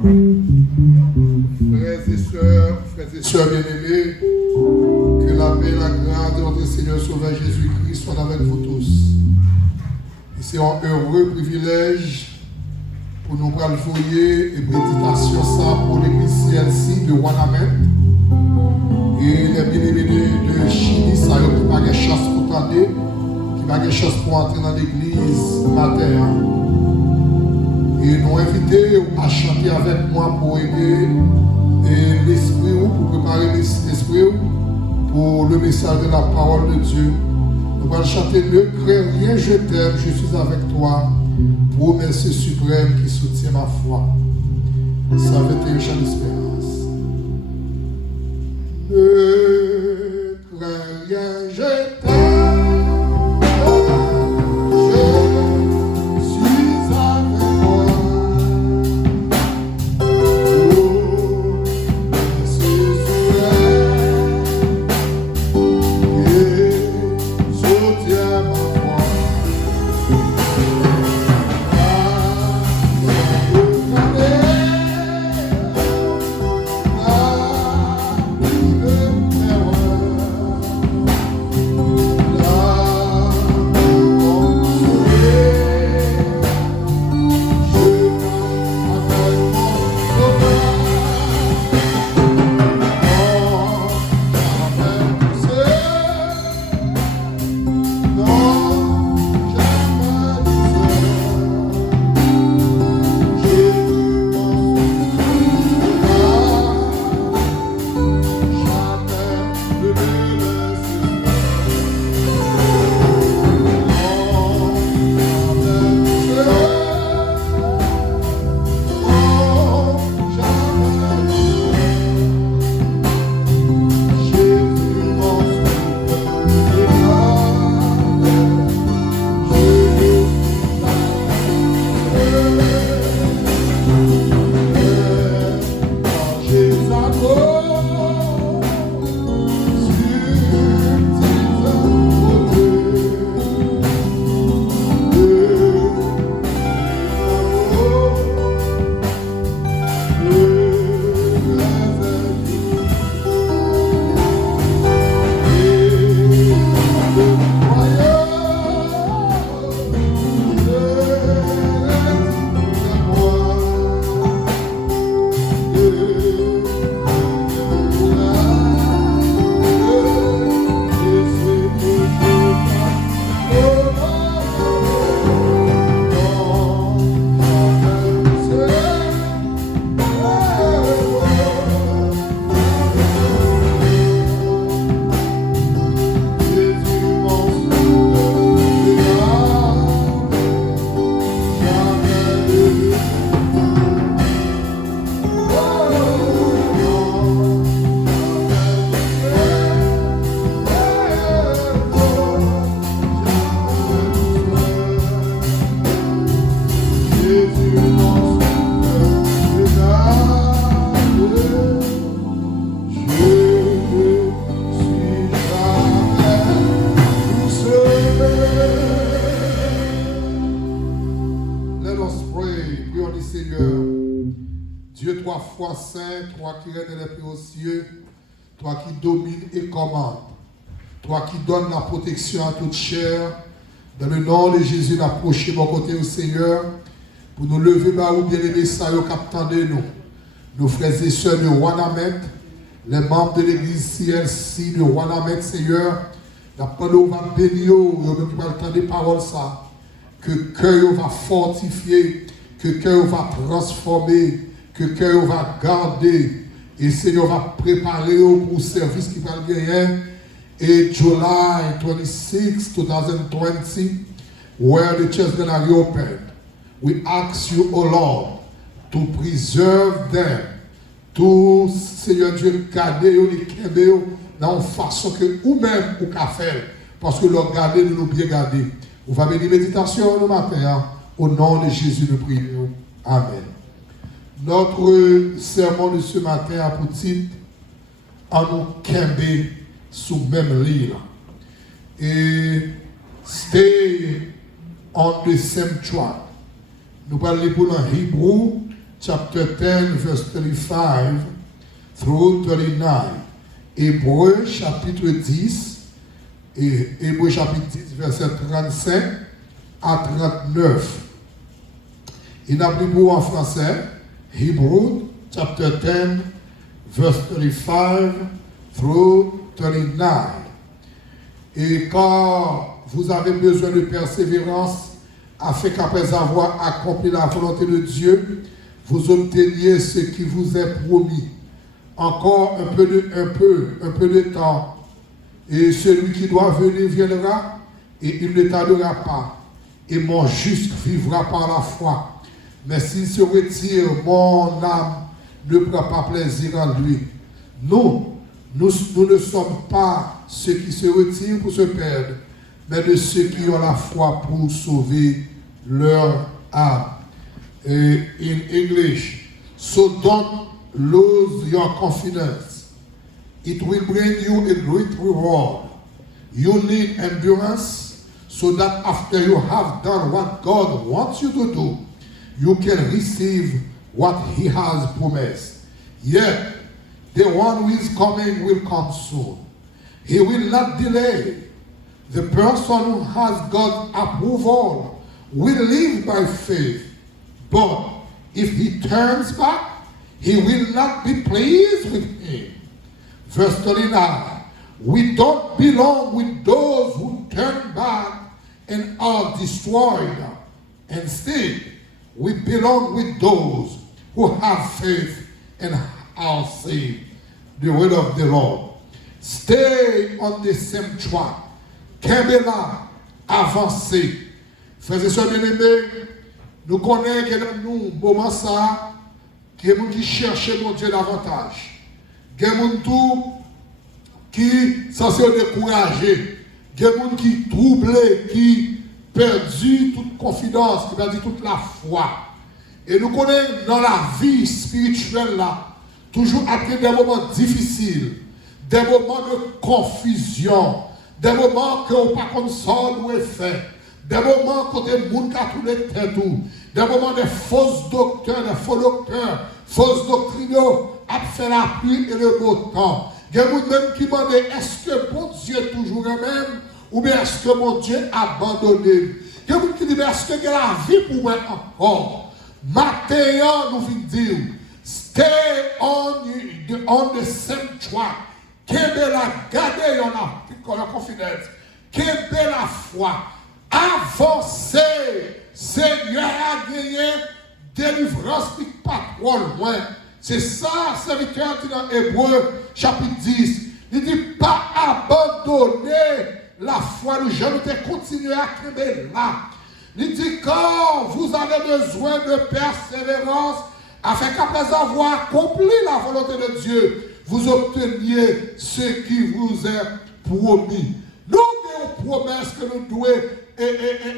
Frères et sœurs bien-aimés, que la paix et la grâce de notre Seigneur Sauveur Jésus-Christ soient avec vous tous. Et c'est un heureux privilège pour nous voyer et méditation ça pour l'église CLC de Wanamet. Et les bien-aimés de Chili, ça y est, qui n'a pas de chance pour tenter, qui n'a pas de chance pour entrer dans l'église matin. Et nous inviter à chanter avec moi pour aider l'esprit pour préparer l'esprit pour le message de la parole de Dieu. Nous allons chanter ne crains rien, je t'aime, je suis avec toi. Promesse suprême qui soutient ma foi. Ça va être un chant d'espérance. Ne crains rien, je t'aime. Toi saint, toi qui règnes les plus aux cieux, toi qui domines et commandes, toi qui donnes la protection à toute chair, dans le nom de Jésus, n'approchez mon côté au Seigneur, pour nous lever bas ou bien aimer ça, au capitaine de nous, nos frères et sœurs de Wanamet, les membres de l'église CLC de Wanamet, Seigneur, la parole va bénir, nous va entendre des paroles ça, que cœur va fortifier, que cœur va transformer, que cœur va garder et Seigneur va préparer pour le service qui va gagner et July 26, 2020 where the church is going to reopen. We ask you, O Lord, to preserve them, to Seigneur Dieu garder les kembe dans une façon que ou même ou qu'a faire parce que leur garder nous bien garder. On va bénir méditation le matin au nom de Jésus nous prions. Amen. Notre sermon de ce matin a pour titre en nous kembe sous même lit. Et stay on the same track. Nous parlons pour le Hébreu chapter 10, verse 35 through 39. Hébreux chapitre 10, et Hébreux chapitre 10, verset 35 à 39. Il a pris pour en français, Hebrew chapter 10, verse 35 through 39. Et quand vous avez besoin de persévérance, afin qu'après avoir accompli la volonté de Dieu, vous obteniez ce qui vous est promis. Encore un peu de temps, et celui qui doit venir viendra, et il ne tardera pas. Et mon juste vivra par la foi. Mais s'il se retire, mon âme ne prend pas plaisir en lui. Nous ne sommes pas ceux qui se retirent pour se perdre, mais de ceux qui ont la foi pour sauver leur âme. In English, so don't lose your confidence. It will bring you a great reward. You need endurance so that after you have done what God wants you to do, you can receive what He has promised. Yet, the one who is coming will come soon. He will not delay. The person who has God's approval will live by faith. But if he turns back, he will not be pleased with him. Verse 39, we don't belong with those who turn back and are destroyed. Instead, we belong with those who have faith and are saved. The word of the Lord. Stay on the same track. Kembela, avancez. Frères et sœurs bien-aimés, nous connaissons que dans nous, moment ça, qu'il y a des gens qui cherchent mon Dieu davantage. Il y a des gens qui sont découragés. Il y a des gens qui troublés, qui perdent toute confidence, qui perdent toute la foi. Et nous connaissons dans la vie spirituelle là, toujours après des moments difficiles, des moments de confusion, des moments que on pas comme ça ou fait, des moments où des gens qui ont tous les têtes, des moments de fausses doctrines, de faux docteurs, fausses doctrines, a fait la pluie et le beau temps. Il y a des gens même qui demandent est-ce que mon Dieu est toujours le même ou bien est-ce que mon Dieu a abandonné. Il y a des gens qui disent est-ce que la vie pour moi encore. Matin, nous venons dire stay on the same track. Qu'est-ce la garder on a confidence. Qu'est-ce la foi. Avancez. Seigneur a gagné délivrance qui pas trop loin. C'est ça, serviteur dit dans Hébreux chapitre 10. Il dit pas abandonner la foi. Nous allons continuer à créer là. Il dit quand vous avez besoin de persévérance, afin qu'après avoir accompli la volonté de Dieu, vous obteniez ce qui vous est promis. Nous avons une promesse que nous devons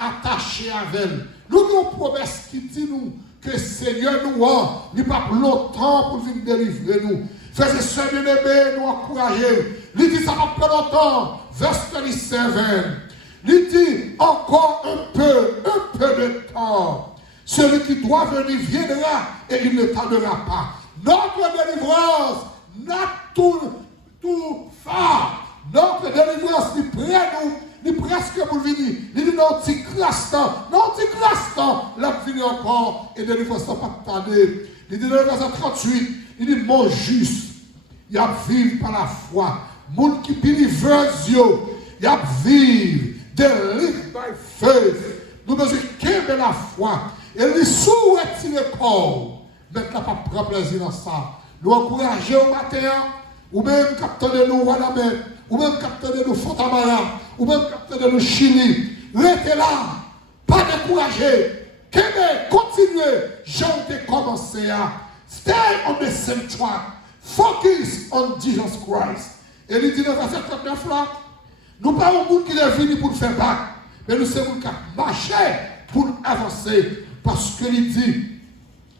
attacher avec elle. Nous avons une promesse qui dit nous que le Seigneur nous a, il n'y a pas longtemps pour venir délivrer nous. Frères et sœurs bien-aimés, nous encourager. Il dit ça va pas longtemps. Verse 37. Il dit encore un peu de temps. Celui qui doit venir viendra et il ne tardera pas. Notre délivrance n'a tout fort. Notre délivrance, il près nous, il presque pour venir. Il dit non, petit clastant, la venir encore et délivrance n'a pas tarder. Il dit dans le verset 38, il dit mon juste, il a vivre par la foi. Mon qui believers yo, il a vivre. They live by faith. Nous devons qu'aimer la foi. Et les souhaiter le corps. Maintenant, pas prendre plaisir dans ça. Nous encourager au matin, ou même capter nous Wadamé, ou même capter nous Fontamara, ou même capter nous Chili. Restez là. Pas décourager. Continuez. J'ai commencé à. Stay on the same track. Focus on Jesus Christ. Et il dit dans le verset 39 là. Nous ne parlons pas de monde qui est venu pour faire bac, mais nous sommes qui marcher pour avancer. Parce que il dit,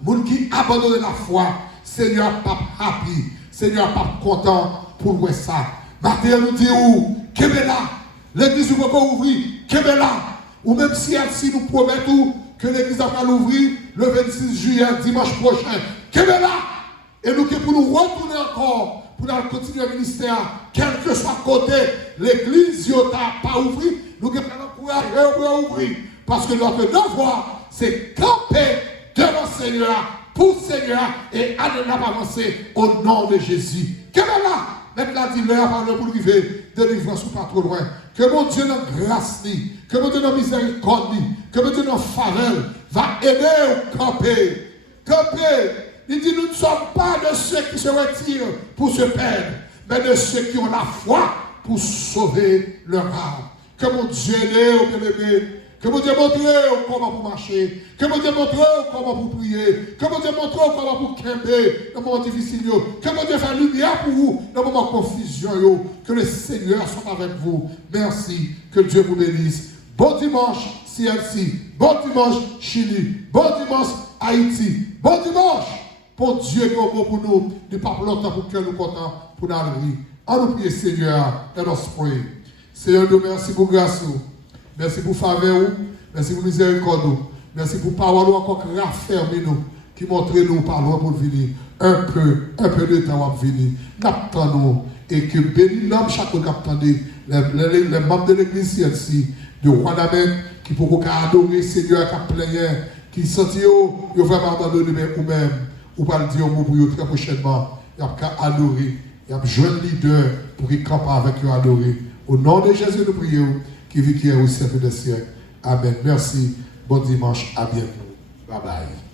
monde qui abandonne la foi, Seigneur pas happy, Seigneur pas content pour voir ça. Matin nous dit où, Kébela, l'église ne peut pas ouvrir, Kébela, ou même si nous promettons que l'église va l'ouvrir, le 26 juillet, dimanche prochain. Que là, et nous pour nous retourner encore, pour nous continuer le ministère, quel que soit côté, l'église n'a pas ouvert, nous devons ouvrir. Parce que notre devoir, c'est camper devant le Seigneur, pour le Seigneur, et aller avancer au nom de Jésus. Que là, même la douleur parle pour vivre, délivrance ou pas trop loin. Que mon Dieu dans grâce, que mon Dieu dans miséricorde, que mon Dieu dans faveur, va aider au camper. Camper. Il dit, nous ne sommes pas de ceux qui se retirent pour se perdre, mais de ceux qui ont la foi pour sauver leur âme. Que mon Dieu aide au bébé. Que mon Dieu montre comment pour marcher. Que mon Dieu montre comment pour prier. Que mon Dieu montre comment pour camper dans le moment difficile. Que mon Dieu fasse lumière pour vous dans le moment de confusion. Que le Seigneur soit avec vous. Merci. Que Dieu vous bénisse. Bon dimanche, CLC. Bon dimanche, Chili. Bon dimanche, Haïti. Bon dimanche. Pour Dieu qui est bon pour nous. Ne pas longtemps pour que nous contents pour nous aller. En nous prier, Seigneur. Et nous prions. Seigneur, nous merci pour grâce. Merci pour faveur, merci pour miséricorde, merci pour parole encore raffermir nous, qui montre nous parole pour venir. Un peu de temps à venir. N'attendons et que bénis l'homme chaque fois qu'attendez les membres de l'église ici, de roi d'Amen, qui pourront adorer Seigneur qui plein, qui sentent qu'ils vraiment abandonné ou même, ou pas le dire au mot pour eux très prochainement, ils ont adorer, ils ont jeune leader pour qu'ils campent avec eux adorer. Au nom de Jésus, nous prions. Qui vit qui est au siècle des siècles. Amen. Merci. Bon dimanche. À bientôt. Bye bye.